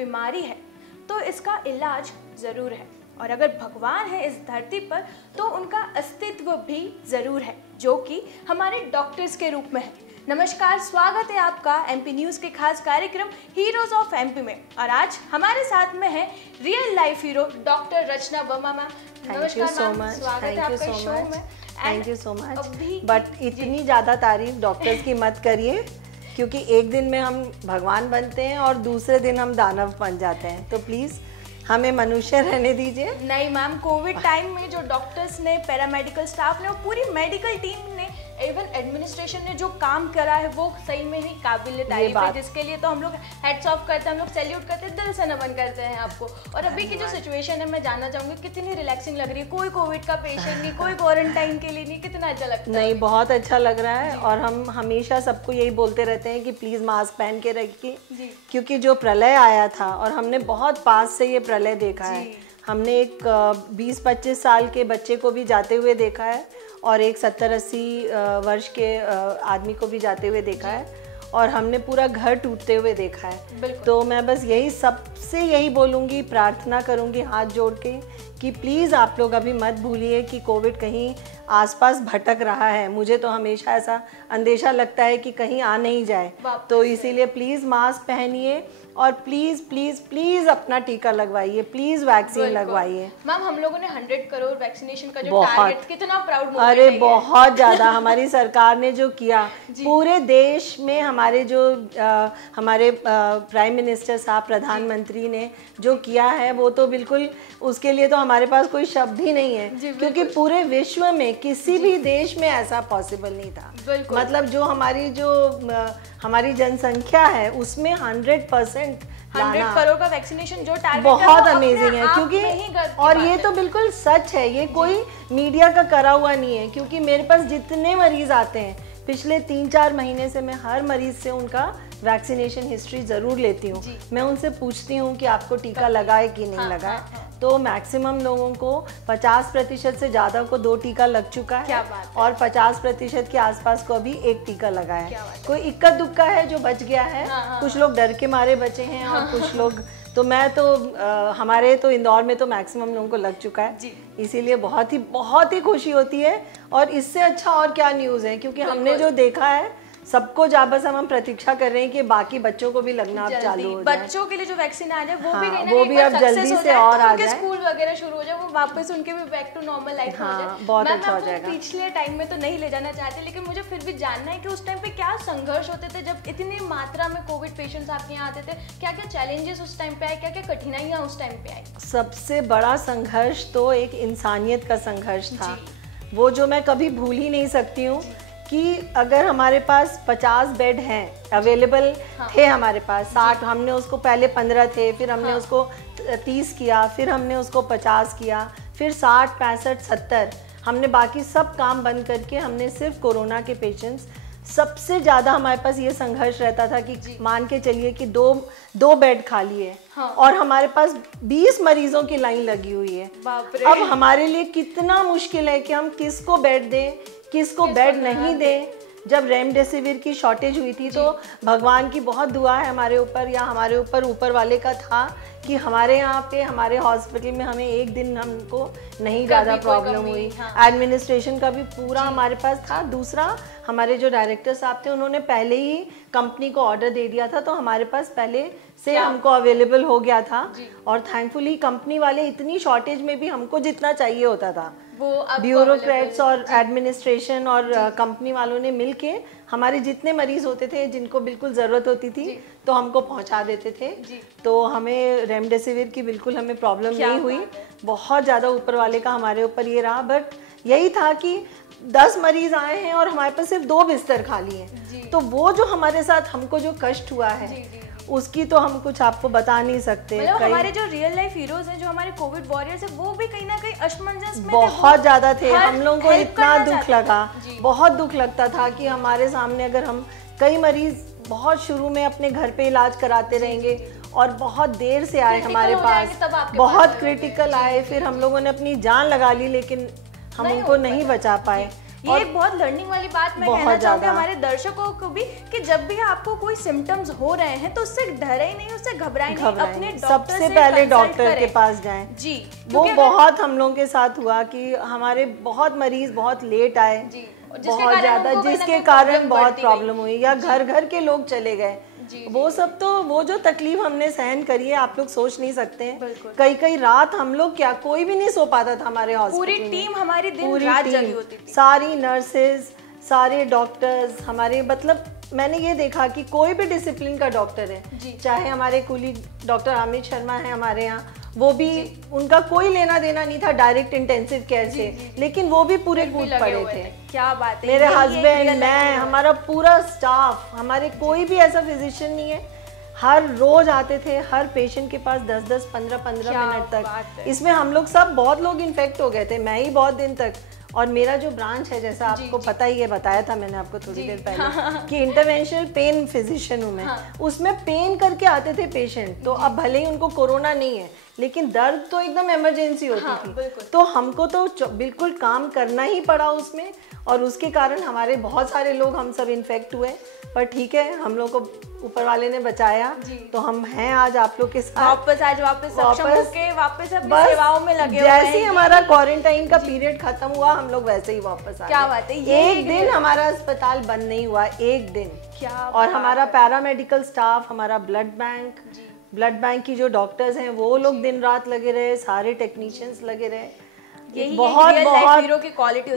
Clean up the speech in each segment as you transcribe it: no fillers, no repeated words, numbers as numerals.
बीमारी है तो इसका इलाज ज़रूर है, और अगर भगवान है इस धरती पर तो उनका अस्तित्व भी ज़रूर है, जो कि हमारे डॉक्टर्स के रूप में है। नमस्कार, स्वागत है आपका एमपी न्यूज़ के खास कार्यक्रम हीरोज ऑफ एमपी में, और आज हमारे साथ में है real life hero doctor Rachna Verma ma'am. Thank you so much, thank you so much. But इतनी ज़्यादा तारीफ डॉक्टर्स की मत करिए, क्योंकि एक दिन में हम भगवान बनते हैं और दूसरे दिन हम दानव बन जाते हैं, तो प्लीज़ हमें मनुष्य रहने दीजिए। नहीं मैम, कोविड टाइम में जो डॉक्टर्स ने, पैरामेडिकल स्टाफ ने और पूरी मेडिकल टीम ने, इवन एडमिनिस्ट्रेशन ने जो काम करा है वो सही में ही काबिल तारीफ है, जिसके लिए तो हम लोग हेड्स ऑफ करते हैं, हम लोग सैल्यूट करते हैं, दिल से नमन करते हैं आपको। और अभी की जो सिचुएशन है, मैं जानना चाहूँगी कितनी रिलैक्सिंग लग रही है, कोई कोविड का पेशेंट नहीं, कोई क्वारंटाइन के लिए नहीं, कितना अच्छा लगता है? नहीं, बहुत अच्छा लग रहा है, और हम हमेशा सबको यही बोलते रहते हैं कि प्लीज़ मास्क पहन के रखिए, क्योंकि जो प्रलय आया था और हमने बहुत पास से ये प्रलय देखा है। हमने एक 20-25 साल के बच्चे को भी जाते हुए देखा है, और एक 70-80 वर्ष के आदमी को भी जाते हुए देखा है, और हमने पूरा घर टूटते हुए देखा है। तो मैं बस यही सबसे यही बोलूँगी, प्रार्थना करूँगी हाथ जोड़ के कि प्लीज़ आप लोग अभी मत भूलिए कि कोविड कहीं आसपास भटक रहा है। मुझे तो हमेशा ऐसा अंदेशा लगता है कि कहीं आ नहीं जाए, तो इसीलिए प्लीज़ मास्क पहनिए, और प्लीज़ प्लीज़ प्लीज़ अपना टीका लगवाइए, प्लीज़ वैक्सीन लगवाइए। मैम, हम लोगों ने 100 करोड़ वैक्सीनेशन का जो टारगेट, कितना प्राउड मोमेंट है। अरे बहुत ज़्यादा हमारी सरकार ने जो किया, पूरे देश में हमारे जो हमारे प्राइम मिनिस्टर साहब, प्रधानमंत्री ने जो किया है, वो तो बिल्कुल, उसके लिए तो हमारे पास कोई शब्द ही नहीं है, क्योंकि पूरे विश्व में किसी भी देश में ऐसा पॉसिबल नहीं था। मतलब जो हमारी जनसंख्या है उसमें 100% 100 करोड़ का वैक्सीनेशन जो टारगेट बहुत अमेजिंग है, क्योंकि और ये तो बिल्कुल सच है, ये कोई मीडिया का करा हुआ नहीं है, क्योंकि मेरे पास जितने मरीज आते हैं, पिछले 3-4 महीने से मैं हर मरीज से उनका वैक्सीनेशन हिस्ट्री ज़रूर लेती हूँ। मैं उनसे पूछती हूँ कि आपको टीका लगा है कि नहीं लगा है। तो मैक्सिमम लोगों को 50% से ज़्यादा को 2 टीका लग चुका है, और 50% के आसपास को अभी 1 टीका लगा है। कोई इक्का दुक्का है जो बच गया है, कुछ लोग डर के मारे बचे हैं, और कुछ लोग तो मैं तो हमारे तो इंदौर में तो मैक्सिमम लोगों को लग चुका है, इसीलिए बहुत ही खुशी होती है। और इससे अच्छा और क्या न्यूज़ है, क्योंकि हमने जो देखा है सबको बस हम प्रतीक्षा कर रहे हैं कि बाकी बच्चों को भी लगना अब चालू हो जाए। बच्चों के लिए जो वैक्सीन आ जाए वो भी वो भी अब जल्दी से और आ जाए, स्कूल वगैरह शुरू हो जाए, वो वापस उनके भी बैक टू नॉर्मल लाइफ हो जाए। बहुत अच्छा हो जाएगा। पिछले टाइम में तो नहीं ले जाना चाहते, लेकिन मुझे फिर भी जानना है कि उस टाइम पे क्या संघर्ष होते थे जब इतनी मात्रा में कोविड पेशेंट्स आपके यहाँ आते थे, क्या क्या चैलेंजेस उस टाइम पे आए, क्या क्या कठिनाइयाँ उस टाइम पे आई? सबसे बड़ा संघर्ष तो एक इंसानियत का संघर्ष था, वो जो मैं कभी भूल ही नहीं सकती हूँ, कि अगर हमारे पास 50 बेड हैं अवेलेबल थे, हमारे पास 60, हमने उसको पहले 15 थे, फिर हमने उसको 30 किया, फिर हमने उसको 50 किया, फिर 60, 65, 70, हमने बाकी सब काम बंद करके हमने सिर्फ कोरोना के पेशेंट्स, सबसे ज़्यादा हमारे पास ये संघर्ष रहता था कि मान के चलिए कि दो बेड खाली है, और हमारे पास 20 मरीजों की लाइन लगी हुई है। अब हमारे लिए कितना मुश्किल है कि हम किसको बेड दें, किसको बेड नहीं दें। जब रेमडेसिविर की शॉर्टेज हुई थी तो भगवान की बहुत दुआ है हमारे ऊपर, या हमारे ऊपर वाले का था कि हमारे यहाँ पे हमारे हॉस्पिटल में हमें एक दिन हमको नहीं ज़्यादा प्रॉब्लम हुई। एडमिनिस्ट्रेशन का भी पूरा हमारे पास था। दूसरा, हमारे जो डायरेक्टर साहब थे उन्होंने पहले ही कंपनी को ऑर्डर दे दिया था, तो हमारे पास पहले से हमको अवेलेबल हो गया था, और थैंकफुली कंपनी वाले इतनी शॉर्टेज में भी हमको जितना चाहिए होता था, ब्यूरोक्रेट्स और एडमिनिस्ट्रेशन और कंपनी वालों ने मिलके हमारे जितने मरीज होते थे जिनको बिल्कुल ज़रूरत होती थी तो हमको पहुंचा देते थे। तो हमें रेमडेसिविर की बिल्कुल हमें प्रॉब्लम नहीं हुई। बहुत ज़्यादा ऊपर वाले का हमारे ऊपर ये रहा, बट यही था कि 10 मरीज आए हैं और हमारे पास सिर्फ 2 बिस्तर खाली हैं, तो वो जो हमारे साथ हमको जो कष्ट हुआ है उसकी तो हम कुछ आपको बता नहीं सकते। मतलब हमारे जो रियल लाइफ हीरोज हैं, जो हमारे कोविड वॉरियर्स हैं, वो भी कहीं ना कहीं असमंजस में बहुत ज्यादा थे। हम लोगों को इतना दुख लगा, बहुत दुख लगता था कि हमारे सामने अगर हम कई मरीज बहुत शुरू में अपने घर पे इलाज कराते रहेंगे और बहुत देर से आए हमारे पास, बहुत क्रिटिकल आए, फिर हम लोगों ने अपनी जान लगा ली लेकिन हम उनको नहीं बचा पाए। ये एक बहुत लर्निंग वाली बात मैं कहना चाहूंगी हमारे दर्शकों को भी, कि जब भी आपको कोई सिम्टम्स हो रहे हैं तो उससे डरे ही नहीं, उससे घबराए नहीं, अपने डॉक्टर सबसे पहले डॉक्टर के पास जाएं जी। वो बहुत हम लोगों के साथ हुआ कि हमारे बहुत मरीज बहुत लेट आए, बहुत ज्यादा, जिसके कारण बहुत प्रॉब्लम हुई, या घर घर के लोग चले गए। वो सब तो वो जो तकलीफ हमने सहन करी है आप लोग सोच नहीं सकते हैं। कई कई रात हम लोग क्या कोई भी नहीं सो पाता था हमारे हॉस्पिटल पूरी टीम हमारी दिन रात जगी होती थी, सारी नर्सेज, सारे डॉक्टर्स हमारे, मतलब मैंने ये देखा कि कोई भी डिसिप्लिन का डॉक्टर है, चाहे हमारे कुली डॉक्टर अमित शर्मा है हमारे यहाँ, वो भी उनका कोई लेना देना नहीं था डायरेक्ट इंटेंसिव केयर से, लेकिन वो भी पूरे कूद पड़े थे। क्या बात है, मेरे हस्बैंड, मैं, हमारा पूरा स्टाफ, हमारे कोई भी ऐसा फिजिशियन नहीं है, हर रोज आते थे हर पेशेंट के पास 10-10, 15-15 मिनट तक। इसमें हम लोग सब बहुत लोग इन्फेक्ट हो गए थे, मैं ही बहुत दिन तक। और मेरा जो ब्रांच है, जैसा आपको पता ही है, बताया था मैंने आपको थोड़ी देर पहले कि इंटरवेंशनल पेन फिजिशियन हूँ मैं, उसमें पेन करके आते थे पेशेंट। तो अब भले ही उनको कोरोना नहीं है, लेकिन दर्द तो एकदम इमरजेंसी होती थी, तो हमको तो बिल्कुल काम करना ही पड़ा उसमें, और उसके कारण हमारे बहुत सारे लोग, हम सब इन्फेक्ट हुए। पर ठीक है, हम लोग को ऊपर वाले ने बचाया, तो हम हैं आज आप लोग के साथ, वापस अपनी सेवाओं में लगे हुए हैं। जैसे ही हमारा क्वारंटाइन का पीरियड खत्म हुआ, हम लोग वैसे ही वापस आ गए। क्या बात है, एक दिन हमारा अस्पताल बंद नहीं हुआ, एक दिन। और हमारा पैरामेडिकल स्टाफ, हमारा ब्लड बैंक की जो डॉक्टर्स हैं वो लोग दिन रात लगे रहे, सारे टेक्नीशियंस लगे रहे। बहुत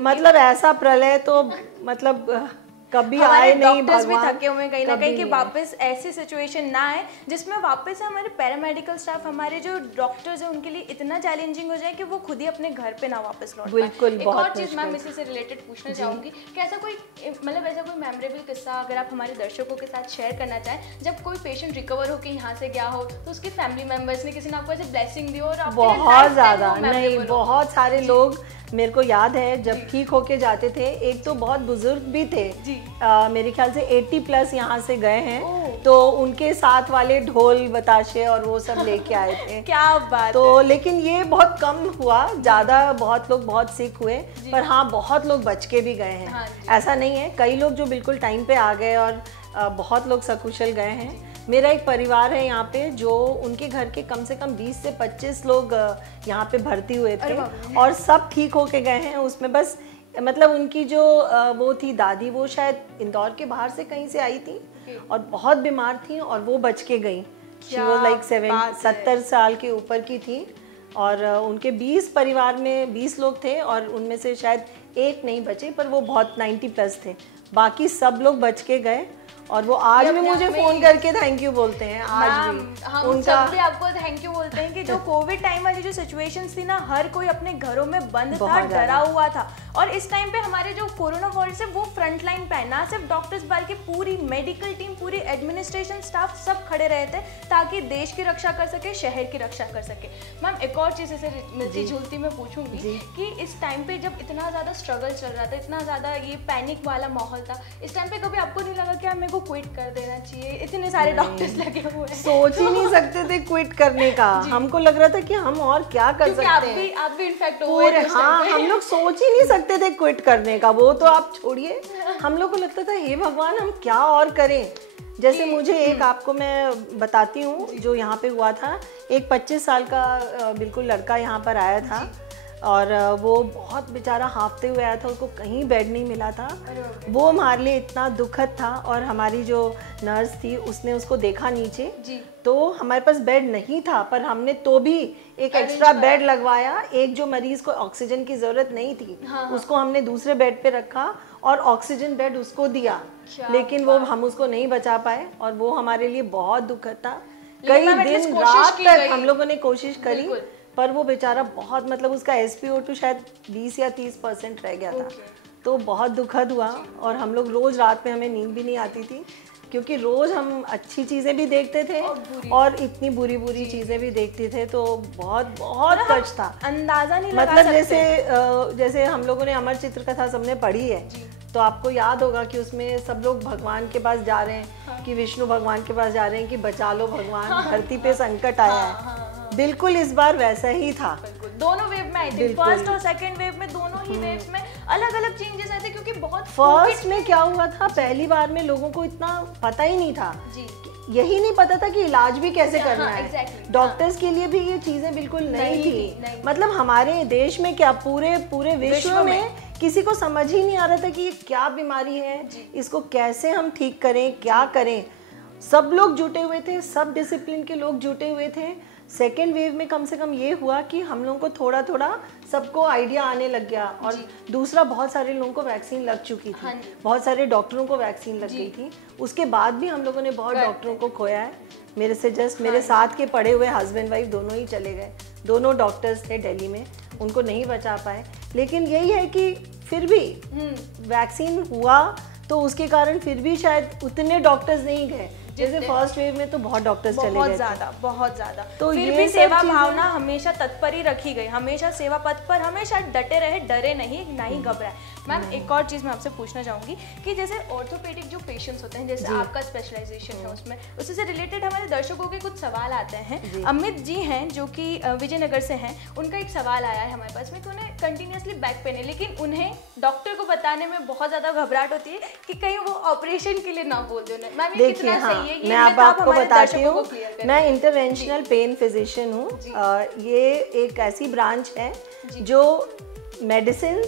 मतलब ऐसा प्रलय तो मतलब कभी आए नहीं, डॉक्टर्स भी थके हुए कहीं ना कहीं कि वापस ऐसी सिचुएशन ना आए जिसमें वापस हमारे पैरामेडिकल स्टाफ, हमारे जो डॉक्टर्स हैं उनके लिए इतना चैलेंजिंग हो जाए कि वो खुद ही अपने घर पे ना वापस लौट पाए। बिल्कुल। एक और चीज मैम इसी से रिलेटेड पूछना चाहूंगी कि ऐसा कोई मतलब ऐसा कोई मेमोरेबल किस्सा अगर आप हमारे दर्शकों के साथ शेयर करना चाहें, जब कोई पेशेंट रिकवर होकर यहाँ से गया हो तो उसके फैमिली मेंबर्स ने किसी ने आपको ऐसे ब्लेसिंग दी हो? और बहुत ज्यादा नहीं, बहुत सारे लोग मेरे को याद है जब ठीक होके जाते थे। एक तो बहुत बुजुर्ग भी थे, मेरे ख्याल से 80+ यहाँ से गए हैं, तो उनके साथ वाले ढोल बताशे और वो सब लेके आए थे। क्या बात तो लेकिन ये बहुत कम हुआ, ज्यादा बहुत लोग बहुत सिक हुए, पर हाँ बहुत लोग बच के भी गए हैं। ऐसा नहीं है, कई लोग जो बिल्कुल टाइम पे आ गए और बहुत लोग सकुशल गए हैं। मेरा एक परिवार है यहाँ पे जो उनके घर के कम से कम 20 से 25 लोग यहाँ पे भर्ती हुए थे और सब ठीक होके गए हैं। उसमें बस मतलब उनकी जो वो थी दादी, वो शायद इंदौर के बाहर से कहीं से आई थी और बहुत बीमार थी और वो बच के गई। शी वाज लाइक 70 साल के ऊपर की थी और उनके 20 परिवार में 20 लोग थे और उनमें से शायद एक नहीं बचे, पर वो बहुत 90+ थे, बाकी सब लोग बच के गए। और वो आज भी मुझे फोन करके थैंक यू बोलते हैं। आज भी हम उनका सब भी आपको थैंक यू बोलते हैं कि जो कोविड टाइम वाली जो सिचुएशंस थी ना, हर कोई अपने घरों में बंद था, डरा हुआ था, और इस टाइम पे हमारे जो कोरोना वॉरियर्स है वो फ्रंट लाइन पे है, ना सिर्फ डॉक्टर्स बल्कि पूरी मेडिकल टीम, पूरी एडमिनिस्ट्रेशन स्टाफ सब खड़े रहे थे ताकि देश की रक्षा कर सके, शहर की रक्षा कर सके। मैम एक और चीज़ इसे मिलती जुलती मैं पूछूंगी कि इस टाइम पे जब इतना ज़्यादा स्ट्रगल चल रहा था, इतना ज़्यादा ये पैनिक वाला माहौल था, इस टाइम पे कभी आपको नहीं लगा कि मेरे को क्विट कर देना चाहिए? इतने सारे डॉक्टर्स लगे हुए हैं, सोच ही नहीं सकते थे क्विट करने का। हमको लग रहा था कि हम और क्या कर सकते हैं। आप भी इन्फेक्ट हुए थे। हाँ, हम लोग सोच ही नहीं सकते थे क्विट करने का, वो तो आप छोड़िए। हम लोग को लगता था हे भगवान हम क्या और करें। जैसे मुझे एक आपको मैं बताती हूँ जो यहाँ पे हुआ था। एक 25 साल का बिल्कुल लड़का यहाँ पर आया था और वो बहुत बेचारा हांफते हुए आया था, उसको कहीं बेड नहीं मिला था। वो हमारे लिए इतना दुखद था और हमारी जो नर्स थी उसने उसको देखा नीचे, तो हमारे पास बेड नहीं था, पर हमने तो भी एक एक्स्ट्रा बेड लगवाया। एक जो मरीज को ऑक्सीजन की जरूरत नहीं थी उसको हमने दूसरे बेड पे रखा और ऑक्सीजन बेड उसको दिया, लेकिन वो हम उसको नहीं बचा पाए और वो हमारे लिए बहुत दुखद था। कई दिन रात तक हम लोगों ने कोशिश करी, पर वो बेचारा बहुत मतलब उसका SpO2 शायद 20 या 30% रह गया था। तो बहुत दुखद हुआ और हम लोग रोज रात में हमें नींद भी नहीं आती थी क्योंकि रोज हम अच्छी चीजें भी देखते थे और इतनी बुरी बुरी चीजें भी देखते थे, तो बहुत बहुत कष्ट था। अंदाजा नहीं लगा मतलब जैसे हम लोगों ने अमर चित्र कथा सबने पढ़ी है, तो आपको याद होगा कि उसमें सब लोग भगवान के पास जा रहे हैं कि विष्णु भगवान के पास जा रहे हैं कि बचा लो भगवान, धरती पे संकट आया है। बिल्कुल इस बार वैसा ही था। दोनों वेव में आई थी, फर्स्ट और सेकंड वेव में, दोनों ही वेव्स में अलग अलग चेंजेस आए थे, क्योंकि बहुत फर्स्ट में क्या हुआ था, पहली बार में लोगों को इतना पता ही नहीं था जी, यही नहीं पता था कि इलाज भी कैसे करना है। डॉक्टर्स के लिए भी ये चीजें बिल्कुल नहीं थी। मतलब हमारे देश में क्या, पूरे विश्व में किसी को समझ ही नहीं आ रहा था कि ये क्या बीमारी है, इसको कैसे हम ठीक करें, क्या करें। सब लोग जुटे हुए थे, सब डिसिप्लिन के लोग जुटे हुए थे। सेकेंड वेव में कम से कम ये हुआ कि हम लोगों को थोड़ा थोड़ा सबको आइडिया आने लग गया, और दूसरा बहुत सारे लोगों को वैक्सीन लग चुकी थी, बहुत सारे डॉक्टरों को वैक्सीन लग गई थी। उसके बाद भी हम लोगों ने बहुत डॉक्टरों को खोया है। मेरे से जस्ट मेरे साथ के पढ़े हुए हस्बैंड वाइफ दोनों ही चले गए, दोनों डॉक्टर्स थे दिल्ली में, उनको नहीं बचा पाए। लेकिन यही है कि फिर भी वैक्सीन हुआ तो उसके कारण फिर भी शायद उतने डॉक्टर्स नहीं गए जैसे फर्स्ट वेव में। तो बहुत डॉक्टर्स चले गए, बहुत ज्यादा। तो फिर भी सेवा भावना हमेशा तत्पर ही रखी गई, हमेशा सेवा पथ पर हमेशा डटे रहे, डरे नहीं, ना ही घबराए। मैम एक और चीज़ मैं आपसे पूछना चाहूँगी कि जैसे ऑर्थोपेडिक जो पेशेंट्स होते हैं, जैसे आपका स्पेशलाइजेशन है उसमें, उससे से रिलेटेड हमारे दर्शकों के कुछ सवाल आते हैं। अमित जी हैं जो कि विजयनगर से हैं, उनका एक सवाल आया है हमारे पास में कि उन्हें कंटिन्यूसली बैक पेन है, लेकिन उन्हें डॉक्टर को बताने में बहुत ज़्यादा घबराहट होती है कि कहीं वो ऑपरेशन के लिए ना बोल दे। मैम ये कितना सही है? मैं आपको बताती हूँ, मैं इंटरवेंशनल पेन फिजिशियन हूँ। ये एक ऐसी ब्रांच है जो मेडिसिन,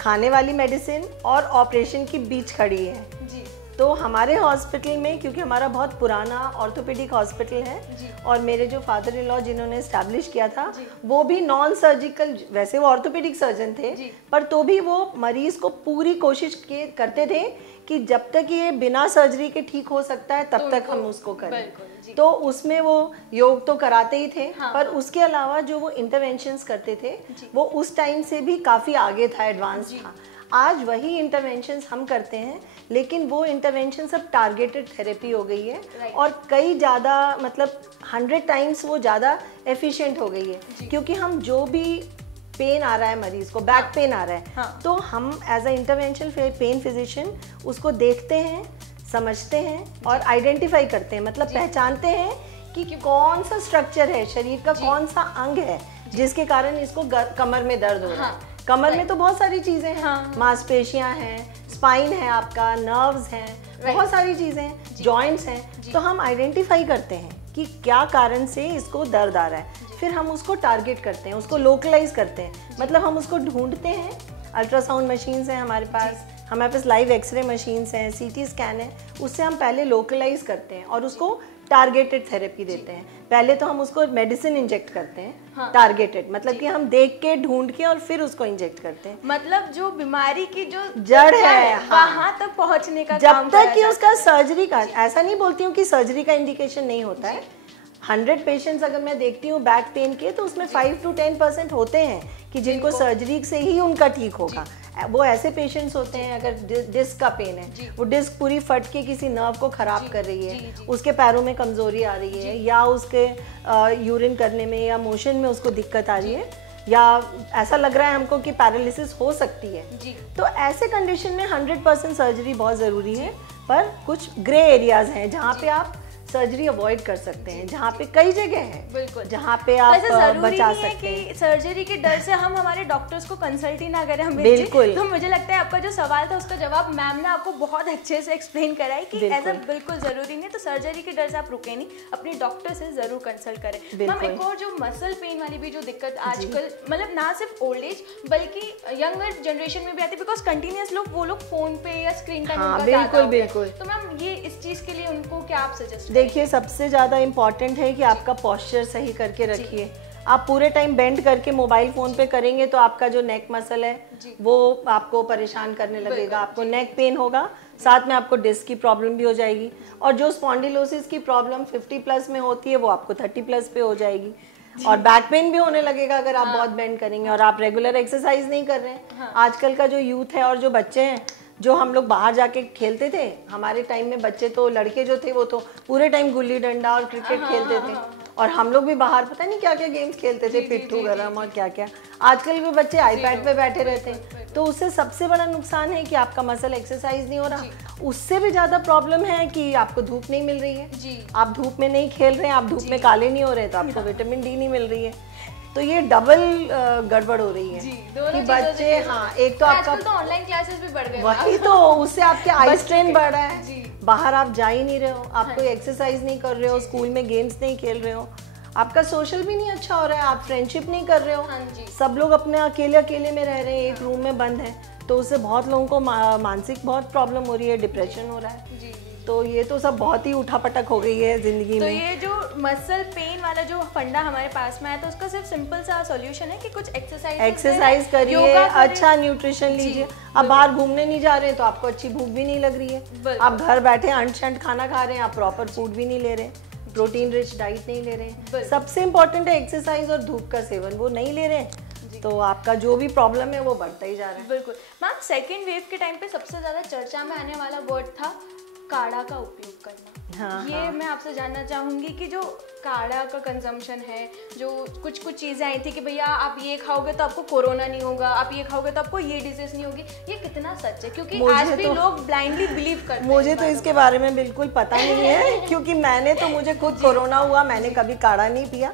खाने वाली मेडिसिन और ऑपरेशन के बीच खड़ी है जी। तो हमारे हॉस्पिटल में, क्योंकि हमारा बहुत पुराना ऑर्थोपेडिक हॉस्पिटल है और मेरे जो फादर इन लॉ जिन्होंने एस्टैब्लिश किया था वो भी नॉन सर्जिकल, वैसे वो ऑर्थोपेडिक सर्जन थे पर तो भी वो मरीज को पूरी कोशिश करते थे कि जब तक ये बिना सर्जरी के ठीक हो सकता है तब तक हम उसको करें। तो उसमें वो योग तो कराते ही थे, पर उसके अलावा जो वो इंटरवेंशंस करते थे वो उस टाइम से भी काफ़ी आगे था, एडवांस था। आज वही इंटरवेंशंस हम करते हैं, लेकिन वो इंटरवेंशन सब टारगेटेड थेरेपी हो गई है और कई ज़्यादा, मतलब 100 टाइम्स वो ज़्यादा एफिशिएंट हो गई है। क्योंकि हम जो भी पेन आ रहा है मरीज को, बैक पेन आ रहा है, तो हम as a interventional pain physician उसको देखते हैं, समझते हैं और आइडेंटिफाई करते हैं, मतलब पहचानते हैं कि कौन सा स्ट्रक्चर है, शरीर का कौन सा अंग है जिसके कारण इसको कमर में दर्द हो रहा है। कमर में तो बहुत सारी चीजें हैं, मांसपेशियां हैं, स्पाइन है आपका, नर्व्स हैं, बहुत सारी चीजें हैं, जॉइंट्स हैं। तो हम आइडेंटिफाई करते हैं कि क्या कारण से इसको दर्द आ रहा है, फिर हम उसको टारगेट करते हैं, उसको लोकलाइज करते हैं, मतलब हम उसको ढूंढते हैं। अल्ट्रासाउंड मशीन्स हैं हमारे पास लाइव एक्सरे मशीन्स हैं, सीटी स्कैन है, उससे हम पहले लोकलाइज करते हैं और उसको टारगेटेड थेरेपी देते हैं। पहले तो हम उसको मेडिसिन इंजेक्ट करते हैं, टारगेटेड, मतलब कि हम देख के ढूंढ के और फिर उसको इंजेक्ट करते हैं। मतलब जो बीमारी की जो जड़ है वहां तक पहुंचने का जब तक कि उसका सर्जरी का, ऐसा नहीं बोलती हूँ कि सर्जरी का इंडिकेशन नहीं होता है। 100 पेशेंट्स अगर मैं देखती हूँ बैक पेन के, तो उसमें 5 to 10% होते हैं कि जिनको सर्जरी से ही उनका ठीक होगा। वो ऐसे पेशेंट्स होते हैं, अगर डिस्क का पेन है, वो डिस्क पूरी फट के किसी नर्व को खराब कर रही है, उसके पैरों में कमजोरी आ रही है, या उसके यूरिन करने में या मोशन में उसको दिक्कत आ रही है, या ऐसा लग रहा है हमको कि पैरालिसिस हो सकती है, तो ऐसे कंडीशन में 100% सर्जरी बहुत ज़रूरी है। पर कुछ ग्रे एरियाज हैं जहाँ पे आप सर्जरी अवॉइड कर सकते हैं, जहाँ पे कई जगह है बिल्कुल जहाँ पे आप बचा सकते हैं। कि सर्जरी के डर से हम हमारे डॉक्टर्स को कंसल्ट ही ना करें हम। बिल्कुल। तो मुझे लगता है आपका जो सवाल था उसका जवाब मैम ने आपको बहुत अच्छे से एक्सप्लेन कराई कि ऐसा बिल्कुल जरूरी नहीं, तो सर्जरी के डर से आप रुके नहीं, अपने डॉक्टर से जरूर कंसल्ट करें। मैम एक और जो मसल पेन वाली भी जो दिक्कत आजकल, मतलब ना सिर्फ ओल्ड एज बल्कि यंगर जनरेशन में भी आती है, बिकॉज कंटिन्यूस वो लोग फोन पे या स्क्रीन टाइम बिल्कुल। तो मैम ये इस चीज के लिए उनको क्या आप सजेस्ट? देखिए, सबसे ज़्यादा इम्पॉर्टेंट है कि आपका पोस्चर सही करके रखिए। आप पूरे टाइम बेंड करके मोबाइल फ़ोन पे करेंगे तो आपका जो नेक मसल है वो आपको परेशान करने लगेगा, आपको नेक पेन होगा, साथ में आपको डिस्क की प्रॉब्लम भी हो जाएगी, और जो स्पॉन्डिलोसिस की प्रॉब्लम 50+ में होती है वो आपको 30+ पे हो जाएगी, और बैक पेन भी होने लगेगा अगर आप बहुत बेंड करेंगे और आप रेगुलर एक्सरसाइज नहीं कर रहे हैं। आजकल का जो यूथ है और जो बच्चे हैं, जो हम लोग बाहर जाके खेलते थे, हमारे टाइम में बच्चे तो, लड़के जो थे वो तो पूरे टाइम गुल्ली डंडा और क्रिकेट खेलते थे, और हम लोग भी बाहर पता नहीं क्या क्या गेम्स खेलते थे, पिट्ठू गरम और क्या क्या। आजकल के बच्चे आईपैड पे बैठे रहते हैं, तो उससे सबसे बड़ा नुकसान है कि आपका मसल एक्सरसाइज नहीं हो रहा उससे भी ज्यादा प्रॉब्लम है कि आपको धूप नहीं मिल रही है जी। आप धूप में नहीं खेल रहे हैं, आप धूप में काले नहीं हो रहे, तो आपको विटामिन डी नहीं मिल रही है। तो ये डबल गड़बड़ हो रही है जी, कि बच्चे, हाँ, एक तो आपका तो ऑनलाइन क्लासेस भी बढ़ गए, वही तो, उससे आपके आई स्ट्रेन बढ़ रहा है, बाहर आप जा ही नहीं रहे हो, आप कोई एक्सरसाइज नहीं कर रहे हो, स्कूल में गेम्स नहीं खेल रहे हो, आपका सोशल भी नहीं अच्छा हो रहा है, आप फ्रेंडशिप नहीं कर रहे हो, सब लोग अपने अकेले में रह रहे हैं, एक रूम में बंद है, तो उससे बहुत लोगों को मानसिक बहुत प्रॉब्लम हो रही है, डिप्रेशन हो रहा है। तो ये तो सब बहुत ही उठापटक हो गई है जिंदगी में। तो ये जो मसल पेन वाला जो फंडा हमारे पास में है, तो उसका सिर्फ सिंपल सा सॉल्यूशन है कि कुछ एक्सरसाइज करिए, अच्छा न्यूट्रिशन लीजिए। अब बाहर घूमने नहीं जा रहे हैं तो आपको अच्छी भूख भी नहीं लग रही है, आप घर बैठे अंट खाना खा रहे हैं, आप प्रॉपर फूड भी नहीं ले रहे हैं, प्रोटीन रिच डाइट नहीं ले रहे हैं। सबसे इम्पोर्टेंट है एक्सरसाइज और धूप का सेवन, वो नहीं ले रहे हैं तो आपका जो भी प्रॉब्लम है वो बढ़ता ही जा रहा है। बिल्कुल मैम, सेकेंड वेव के टाइम पे सबसे ज्यादा चर्चा में आने वाला वर्ड था काढ़ा का उपयोग करना। ये मैं आपसे जानना चाहूंगी कि जो काढ़ा का कंजम्पशन है, जो कुछ चीजें आई थी कि भैया आप ये खाओगे तो आपको कोरोना नहीं होगा, आप ये खाओगे तो आपको ये डिजीज नहीं होगी, ये कितना सच है? क्योंकि आज भी लोग ब्लाइंडली बिलीव करते हैं। मुझे तो इसके बारे में बिल्कुल पता नहीं है क्योंकि मुझे खुद कोरोना हुआ, मैंने कभी काढ़ा नहीं पिया,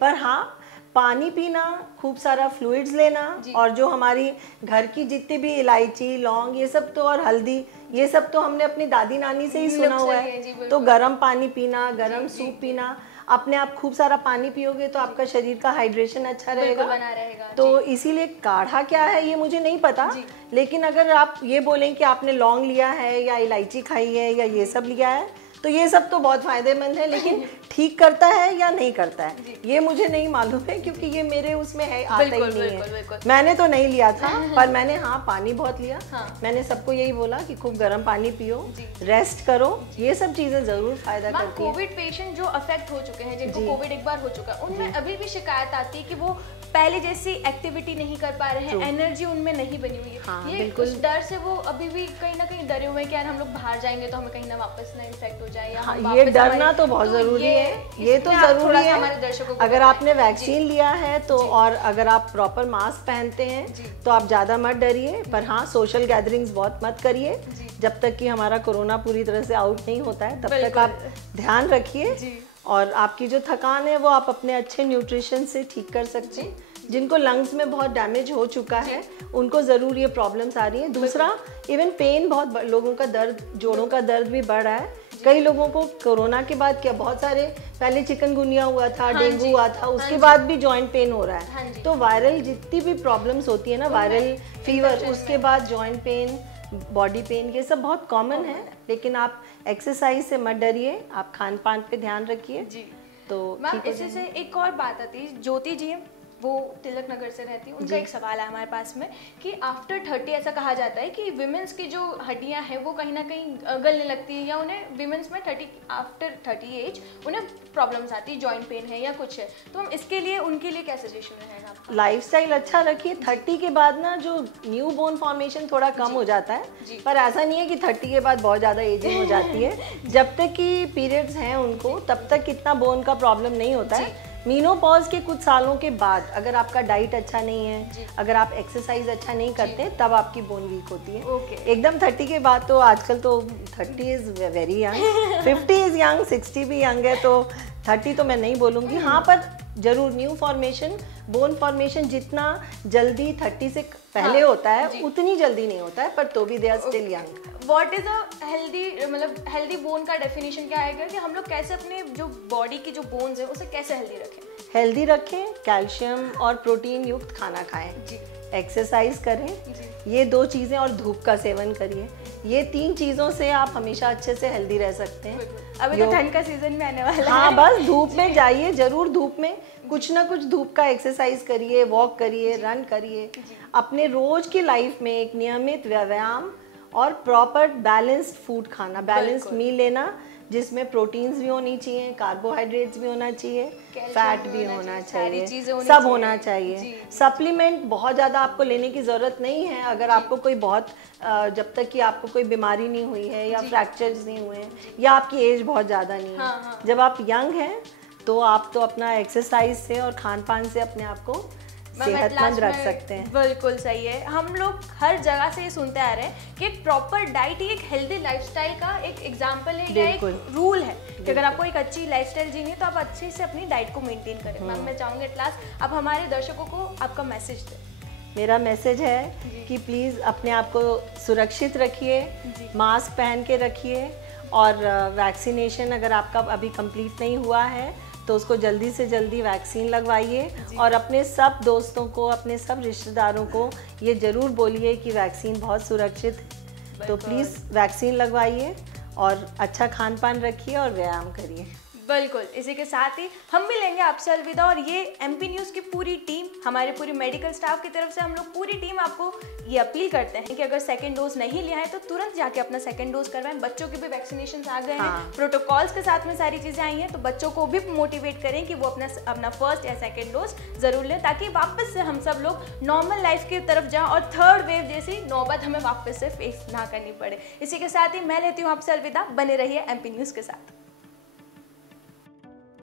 पर हाँ पानी पीना, खूब सारा फ्लूइड्स लेना, और जो हमारी घर की जितनी भी इलायची, लौंग, ये सब तो, और हल्दी, ये सब तो हमने अपनी दादी नानी से ही सुना हुआ है। तो गर्म पानी पीना, गर्म सूप पीना, अपने आप खूब सारा पानी पियोगे तो आपका शरीर का हाइड्रेशन अच्छा रहेगा, बना रहेगा। तो इसीलिए काढ़ा क्या है ये मुझे नहीं पता, लेकिन अगर आप ये बोलें कि आपने लौंग लिया है या इलायची खाई है या ये सब लिया है, तो ये सब तो बहुत फायदेमंद है, लेकिन ठीक करता है या नहीं करता है ये मुझे नहीं मालूम है, क्योंकि ये मेरे उसमें है, आता ही नहीं है। मैंने तो नहीं लिया था, पर मैंने हाँ पानी बहुत लिया। मैंने सबको यही बोला कि खूब गर्म पानी पियो, रेस्ट करो, ये सब चीजें जरूर फायदा करती है। कोविड पेशेंट जो अफेक्ट हो चुके हैं, जिनको कोविड एक बार हो चुका है, उनमें अभी भी शिकायत आती है कि वो पहले जैसी एक्टिविटी नहीं कर पा रहे हैं, एनर्जी उनमें नहीं बनी हुई है। ये उस डर से वो अभी भी कहीं ना कहीं डरे हुए हैं कि यार हम लोग बाहर जाएंगे तो हमें कहीं ना वापस ना इन्फेक्ट हो जाए, या ये डरना तो बहुत जरूरी है, ये तो जरूरी है हमारे दर्शकों को। अगर आपने वैक्सीन लिया है तो, और अगर आप प्रॉपर मास्क पहनते हैं तो आप ज्यादा मत डरिए, पर हाँ सोशल गैदरिंग्स बहुत मत करिए, जब तक कि हमारा कोरोना पूरी तरह से आउट नहीं होता है तब तक आप ध्यान रखिए। और आपकी जो थकान है वो आप अपने अच्छे न्यूट्रिशन से ठीक कर सकते हैं। जिनको लंग्स में बहुत डैमेज हो चुका है उनको ज़रूर ये प्रॉब्लम्स आ रही हैं। दूसरा, इवन पेन, बहुत लोगों का दर्द, जोड़ों का दर्द भी बढ़ रहा है। कई लोगों को कोरोना के बाद क्या, बहुत सारे पहले चिकनगुनिया हुआ था, डेंगू हुआ था, उसके बाद भी जॉइंट पेन हो रहा है। तो वायरल जितनी भी प्रॉब्लम्स होती है ना, वायरल फीवर, उसके बाद जॉइंट पेन, बॉडी पेन, ये सब बहुत कॉमन है। लेकिन आप एक्सरसाइज से मत डरिए, आप खान पान पे ध्यान रखिए। तो मैम इसी से एक और बात आती है, ज्योति जी वो तिलक नगर से रहती है, उनका एक सवाल है हमारे पास में कि आफ्टर 30 ऐसा कहा जाता है कि विमेंस की जो हड्डियां हैं वो कहीं ना कहीं गलने लगती है, या उन्हें विमेंस में आफ्टर 30 एज उन्हें प्रॉब्लम्स आती है, जॉइंट पेन है या कुछ है, तो हम इसके लिए उनके लिए क्या सजेशन रहेगा आपका? लाइफस्टाइल अच्छा रखिए। 30 के बाद ना जो न्यू बोन फॉर्मेशन थोड़ा कम हो जाता है, पर ऐसा नहीं है कि 30 के बाद बहुत ज़्यादा एजिंग हो जाती है। जब तक कि पीरियड्स हैं उनको, तब तक इतना बोन का प्रॉब्लम नहीं होता है। मीनोपॉज के कुछ सालों के बाद अगर आपका डाइट अच्छा नहीं है, अगर आप एक्सरसाइज अच्छा नहीं करते, तब आपकी बोन वीक होती है। एकदम 30 के बाद तो, आजकल तो 30 is very young, 50 is young, 60 भी यंग है, तो 30 तो मैं नहीं बोलूँगी। हाँ, पर जरूर न्यू फॉर्मेशन, बोन फॉर्मेशन जितना जल्दी 30 से पहले होता है उतनी जल्दी नहीं होता है, पर तो भी they are still young. What is a healthy, मतलब हेल्दी बोन का डेफिनेशन क्या है कि हम लोग कैसे अपने जो बॉडी की जो बोन्स है उसे कैसे हेल्दी रखें? हेल्दी रखें, कैल्शियम और प्रोटीन युक्त खाना खाएं, एक्सरसाइज करें, ये 2 चीज़ें, और धूप का सेवन करिए। ये 3 चीज़ों से आप हमेशा अच्छे से हेल्दी रह सकते हैं। अभी तो ठंड का सीजन में आने वाला है। हाँ, बस धूप में जाइए, जरूर धूप में कुछ ना कुछ धूप का एक्सरसाइज करिए, वॉक करिए, रन करिए। अपने रोज की लाइफ में एक नियमित व्यायाम और प्रॉपर बैलेंस्ड फूड खाना, बैलेंस्ड मील लेना, जिसमें प्रोटीन्स भी होनी चाहिए, कार्बोहाइड्रेट्स भी होना चाहिए, फैट भी होना चाहिए, सब होना चाहिए। सप्लीमेंट बहुत ज़्यादा आपको लेने की ज़रूरत नहीं है, अगर आपको कोई बहुत, जब तक कि आपको कोई बीमारी नहीं हुई है, या फ्रैक्चर्स नहीं हुए हैं, या आपकी एज बहुत ज़्यादा नहीं है। जब आप यंग हैं तो आप तो अपना एक्सरसाइज से और खान पान से अपने आप को सेहतमंद रख सकते हैं। बिल्कुल सही है। हम लोग हर जगह से ये सुनते आ रहे हैं कि एक प्रॉपर डाइट ही एक हेल्दी लाइफस्टाइल का एक एग्जांपल है या एक रूल है कि अगर आपको एक अच्छी लाइफस्टाइल जीनी है तो आप अच्छे से अपनी डाइट को मेंटेन करें। मैम मैं चाहूँगी एट लास्ट आप हमारे दर्शकों को आपका मैसेज दें। मेरा मैसेज है कि प्लीज़ अपने आप को सुरक्षित रखिए, मास्क पहन के रखिए और वैक्सीनेशन अगर आपका अभी कंप्लीट नहीं हुआ है तो उसको जल्दी से जल्दी वैक्सीन लगवाइए और अपने सब दोस्तों को, अपने सब रिश्तेदारों को ये ज़रूर बोलिए कि वैक्सीन बहुत सुरक्षित है। तो प्लीज़ वैक्सीन लगवाइए और अच्छा खान पान रखिए और व्यायाम करिए। बिल्कुल, इसी के साथ ही हम भी लेंगे आपसे अलविदा और ये MP न्यूज़ की पूरी टीम, हमारे पूरी मेडिकल स्टाफ की तरफ से हम लोग पूरी टीम आपको ये अपील करते हैं कि अगर सेकंड डोज नहीं लिया है तो तुरंत जाके अपना सेकंड डोज करवाएं। बच्चों के भी वैक्सीनेशन आ गए हैं, प्रोटोकॉल्स के साथ में सारी चीज़ें आई हैं, तो बच्चों को भी मोटिवेट करें कि वो अपना फर्स्ट या सेकेंड डोज ज़रूर लें ताकि वापस से हम सब लोग नॉर्मल लाइफ की तरफ जाएँ और थर्ड वेव जैसी नौबत हमें वापस से फेस ना करनी पड़े। इसी के साथ ही मैं लेती हूँ आपसे अलविदा। बने रहिए MP न्यूज़ के साथ।